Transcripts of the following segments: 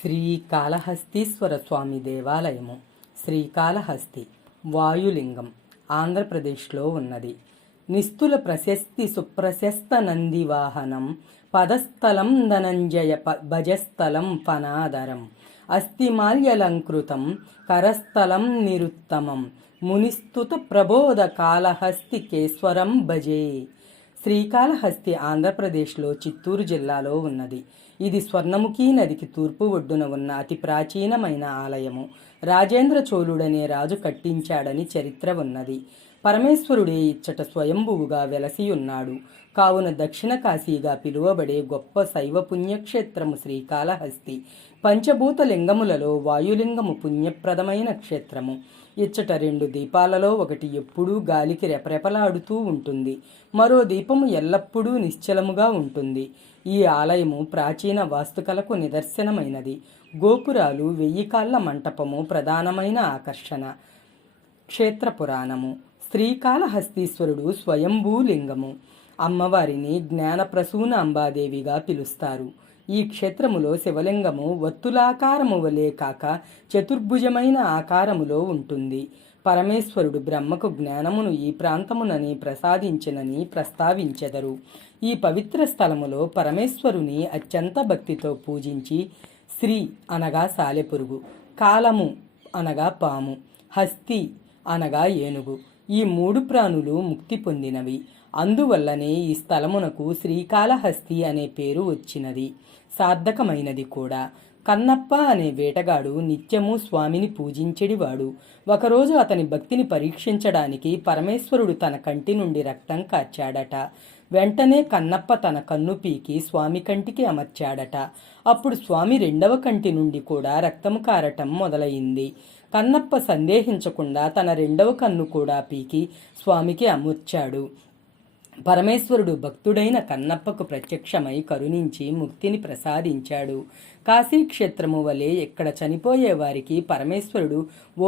శ్రీకాళహస్తీశ్వర స్వామి దేవాలయము శ్రీకాళహస్తి వాయులింగం ఆంధ్రప్రదేశ్లో ఉన్నది. నిస్తుల ప్రశస్తి సుప్రశస్త నందివాహనం పదస్థలం ధనంజయ భజస్థలం ఫనాదరం అస్థిమాల్యలంకృతం కరస్థలం నిరుత్తమం మునిస్తుత ప్రబోధ కాళహస్తికేశ్వరం భజే. శ్రీకాళహస్తి ఆంధ్రప్రదేశ్లో చిత్తూరు జిల్లాలో ఉన్నది. ఇది స్వర్ణముఖి నదికి తూర్పు ఒడ్డున ఉన్న అతి ప్రాచీనమైన ఆలయము. రాజేంద్ర చోళుడనే రాజు కట్టించాడని చరిత్ర ఉన్నది. పరమేశ్వరుడే ఇచ్చట స్వయంభువుగా వెలసియున్నాడు. కావున దక్షిణ కాశీగా పిలువబడే గొప్ప శైవ పుణ్యక్షేత్రము శ్రీకాళహస్తి. పంచభూత లింగములలో వాయులింగము పుణ్యప్రదమైన క్షేత్రము. ఇచ్చట 2 దీపాలలో ఒకటి ఎప్పుడూ గాలికి రెపరెపలాడుతూ ఉంటుంది. మరో దీపము ఎల్లప్పుడూ నిశ్చలముగా ఉంటుంది. ఈ ఆలయము ప్రాచీన వాస్తుకలకు నిదర్శనమైనది. గోపురాలు 1000 కాళ్ల మంటపము ప్రధానమైన ఆకర్షణ. క్షేత్ర పురాణము. శ్రీకాళహస్తీశ్వరుడు స్వయంభూలింగము. అమ్మవారిని జ్ఞానప్రసూన అంబాదేవిగా పిలుస్తారు. ఈ క్షేత్రములో శివలింగము వత్తులాకారము వలె కాక చతుర్భుజమైన ఆకారములో ఉంటుంది. పరమేశ్వరుడు బ్రహ్మకు జ్ఞానమును ఈ ప్రాంతమునని ప్రసాదించినని ప్రస్తావించెదరు. ఈ పవిత్ర స్థలములో పరమేశ్వరుని అత్యంత భక్తితో పూజించి శ్రీ అనగా సాలెపురుగు, కాలము అనగా పాము, హస్తి అనగా ఏనుగు, ఈ 3 ప్రాణులు ముక్తి పొందినవి. అందువల్లనే ఈ స్థలమునకు శ్రీకాళహస్తి అనే పేరు వచ్చినది. సార్థకమైనది కూడా. కన్నప్ప అనే వేటగాడు నిత్యము స్వామిని పూజించెడివాడు. ఒకరోజు అతని భక్తిని పరీక్షించడానికి పరమేశ్వరుడు తన కంటి నుండి రక్తం కార్చాడట. వెంటనే కన్నప్ప తన కన్ను పీకి స్వామి కంటికి అమర్చాడట. అప్పుడు స్వామి 2వ కంటి నుండి కూడా రక్తము కారటం మొదలైంది. కన్నప్ప సందేహించకుండా తన 2వ కన్ను కూడా పీకి స్వామికి అమర్చాడు. పరమేశ్వరుడు భక్తుడైన కన్నప్పకు ప్రత్యక్షమై కరుణించి ముక్తిని ప్రసాదించాడు. కాశీక్షేత్రము వలె ఇక్కడ చనిపోయే వారికి పరమేశ్వరుడు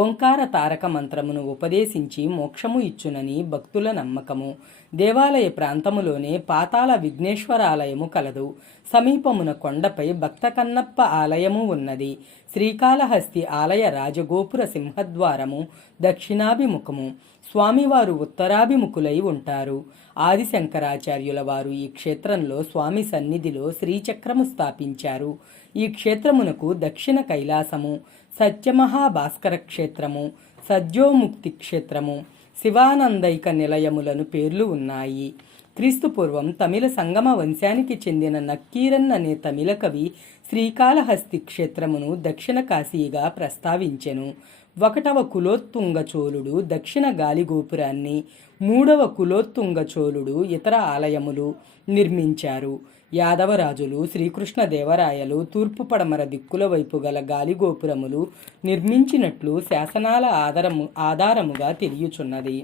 ఓంకార తారక మంత్రమును ఉపదేశించి మోక్షము ఇచ్చునని భక్తుల నమ్మకము. దేవాలయ ప్రాంతములోనే పాతాళ విఘ్నేశ్వరాలయము కలదు. సమీపమున కొండపై భక్త కన్నప్ప ఆలయము ఉన్నది. శ్రీకాళహస్తి ఆలయ రాజగోపుర సింహద్వారము దక్షిణాభిముఖము. స్వామివారు ఉత్తరాభిముఖులై ఉంటారు. ఆదిశంకరాచార్యుల వారు ఈ క్షేత్రంలో స్వామి సన్నిధిలో శ్రీచక్రము స్థాపించారు. ఈ క్షేత్రమునకు దక్షిణ కైలాసము, సత్యమహాభాస్కర క్షేత్రము, సద్యోముక్తి క్షేత్రము, శివానందైక నిలయములను పేర్లు ఉన్నాయి. క్రీస్తుపూర్వం తమిళ సంగమ వంశానికి చెందిన నక్కీరన్ అనే తమిళ కవి శ్రీకాళహస్తి క్షేత్రమును దక్షిణ కాశీగా ప్రస్తావించెను. 1వ కులోత్తుంగ చోళుడు దక్షిణ గాలిగోపురాన్ని, 3వ కులోత్తుంగ చోళుడు ఇతర ఆలయములు నిర్మించారు. యాదవరాజులు, శ్రీకృష్ణదేవరాయలు తూర్పు పడమర దిక్కుల వైపు గల గాలిగోపురములు నిర్మించినట్లు శాసనాల ఆధారముగా తెలియచున్నది.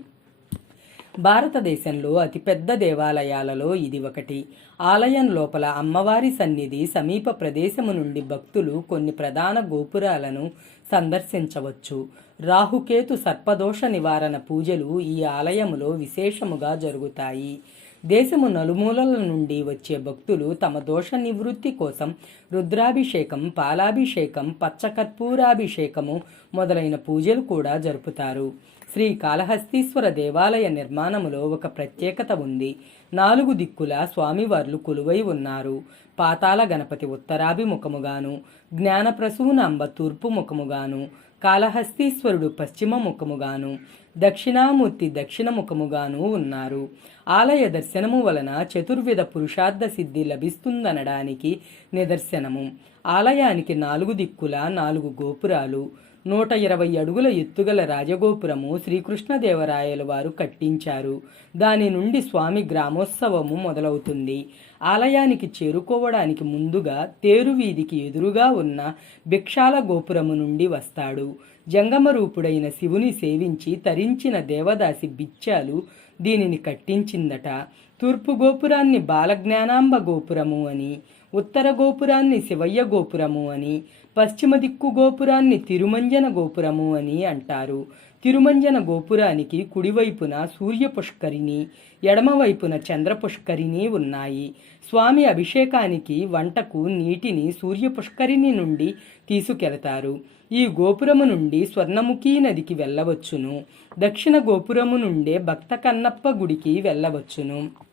భారతదేశంలో అతిపెద్ద దేవాలయాలలో ఇది ఒకటి. ఆలయం లోపల అమ్మవారి సన్నిధి సమీప ప్రదేశము నుండి భక్తులు కొన్ని ప్రధాన గోపురాలను సందర్శించవచ్చు. రాహుకేతు సర్పదోష నివారణ పూజలు ఈ ఆలయములో విశేషముగా జరుగుతాయి. దేశము నలుమూలల నుండి వచ్చే భక్తులు తమ దోష నివృత్తి కోసం రుద్రాభిషేకం, పాలాభిషేకం, పచ్చకర్పూరాభిషేకము మొదలైన పూజలు కూడా జరుపుతారు. శ్రీకాళహస్తీశ్వర దేవాలయ నిర్మాణములో ఒక ప్రత్యేకత ఉంది. 4 దిక్కుల స్వామివార్లు కొలువై ఉన్నారు. పాతాళ గణపతి ఉత్తరాభిముఖముగాను, జ్ఞానప్రసూన అంబ తూర్పు ముఖముగాను, కాళహస్తీశ్వరుడు పశ్చిమ ముఖముగాను, దక్షిణామూర్తి దక్షిణ ముఖముగాను ఉన్నారు. ఆలయ దర్శనము వలన చతుర్విధ పురుషార్థ సిద్ధి లభిస్తుందనడానికి నిదర్శనము. ఆలయానికి 4 దిక్కుల 4 గోపురాలు, 120 అడుగుల ఎత్తుగల రాజగోపురము శ్రీకృష్ణదేవరాయల వారు కట్టించారు. దాని నుండి స్వామి గ్రామోత్సవము మొదలవుతుంది. ఆలయానికి చేరుకోవడానికి ముందుగా తేరు వీధికి ఎదురుగా ఉన్న భిక్షాల గోపురము నుండి వస్తాడు. జంగమరూపుడైన శివుని సేవించి తరించిన దేవదాసి బిచ్చాలు దీనిని కట్టించిందట. తూర్పు గోపురాన్ని బాలజ్ఞానాంబ గోపురము అని, ఉత్తర గోపురాన్ని శివయ్య గోపురము అని, పశ్చిమ దిక్కు గోపురాన్ని తిరుమంజన గోపురము అని అంటారు. తిరుమంజన గోపురానికి కుడివైపున సూర్య పుష్కరిణి, ఎడమవైపున చంద్ర పుష్కరిణి ఉన్నాయి. స్వామి అభిషేకానికి వంటకు నీటిని సూర్య పుష్కరిణి నుండి తీసుకెళతారు. ఈ గోపురము నుండి స్వర్ణముఖి నదికి వెళ్ళవచ్చును. దక్షిణ గోపురము నుండే భక్త కన్నప్ప గుడికి వెళ్ళవచ్చును.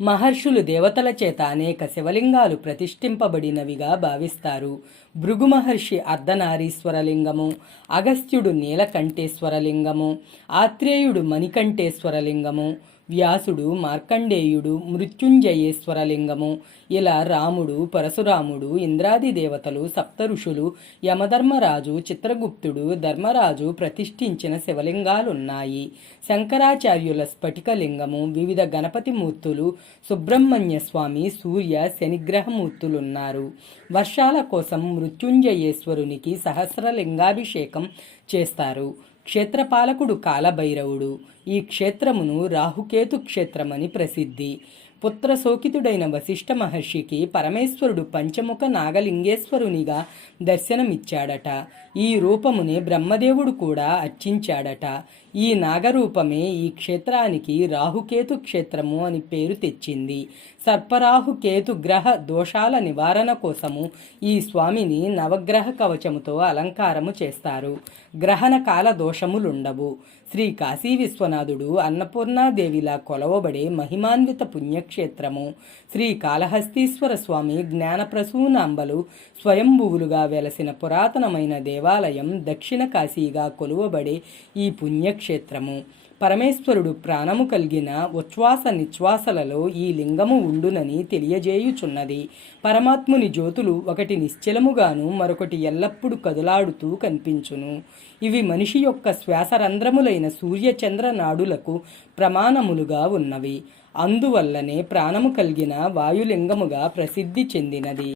మహర్షులు దేవతల చేత అనేక శివలింగాలు ప్రతిష్ఠింపబడినవిగా భావిస్తారు. భృగు మహర్షి అర్ధనారీశ్వరలింగము, అగస్త్యుడు నీలకంఠేశ్వరలింగము, ఆత్రేయుడు మణికంఠేశ్వరలింగము, వ్యాసుడు మార్కండేయుడు మృత్యుంజయేశ్వరలింగము, ఇలా రాముడు, పరశురాముడు, ఇంద్రాది దేవతలు, సప్త ఋషులు, యమధర్మరాజు, చిత్రగుప్తుడు, ధర్మరాజు ప్రతిష్ఠించిన శివలింగాలున్నాయి. శంకరాచార్యుల స్ఫటికలింగము, వివిధ గణపతి మూర్తులు, సుబ్రహ్మణ్య స్వామి, సూర్య, శనిగ్రహమూర్తులున్నారు. వర్షాల కోసం మృత్యుంజయేశ్వరునికి సహస్రలింగాభిషేకం చేస్తారు. క్షేత్రపాలకుడు కాలభైరవుడు. ఈ క్షేత్రమును రాహుకేతు క్షేత్రమని ప్రసిద్ధి. పుత్రశోకితుడైన వశిష్ఠ మహర్షికి పరమేశ్వరుడు పంచముఖ నాగలింగేశ్వరునిగా దర్శనమిచ్చాడట. ఈ రూపమునే బ్రహ్మదేవుడు కూడా అర్చించాడట. ఈ నాగరూపమే ఈ క్షేత్రానికి రాహుకేతు క్షేత్రము అని పేరు తెచ్చింది. సర్పరాహుకేతు గ్రహ దోషాల నివారణ కోసము ఈ స్వామిని నవగ్రహ కవచముతో అలంకారము చేస్తారు. గ్రహణ కాల దోషములుండవు. శ్రీ కాశీ విశ్వనాథుడు అన్నపూర్ణాదేవిలా కొలవబడే మహిమాన్విత పుణ్యక్షేత్రము. శ్రీ కాళహస్తీశ్వర స్వామి జ్ఞానప్రసూనాంబలు స్వయంభువులుగా వెలసిన పురాతనమైన దేవాలయం దక్షిణ కాశీగా కొలువబడే ఈ పుణ్యక్షేత్రము. పరమేశ్వరుడు ప్రాణము కలిగిన ఉచ్ఛ్వాస నిశ్వాసలలో ఈ లింగము ఉండునని తెలియజేయుచున్నది. పరమాత్ముని జ్యోతులు ఒకటి నిశ్చలముగాను మరొకటి ఎల్లప్పుడూ కదులాడుతూ కనిపించును. ఇవి మనిషి యొక్క శ్వాసరంధ్రములైన సూర్యచంద్ర నాడులకు ప్రమాణములుగా ఉన్నవి. అందువల్లనే ప్రాణము కలిగిన వాయులింగముగా ప్రసిద్ధి చెందినది.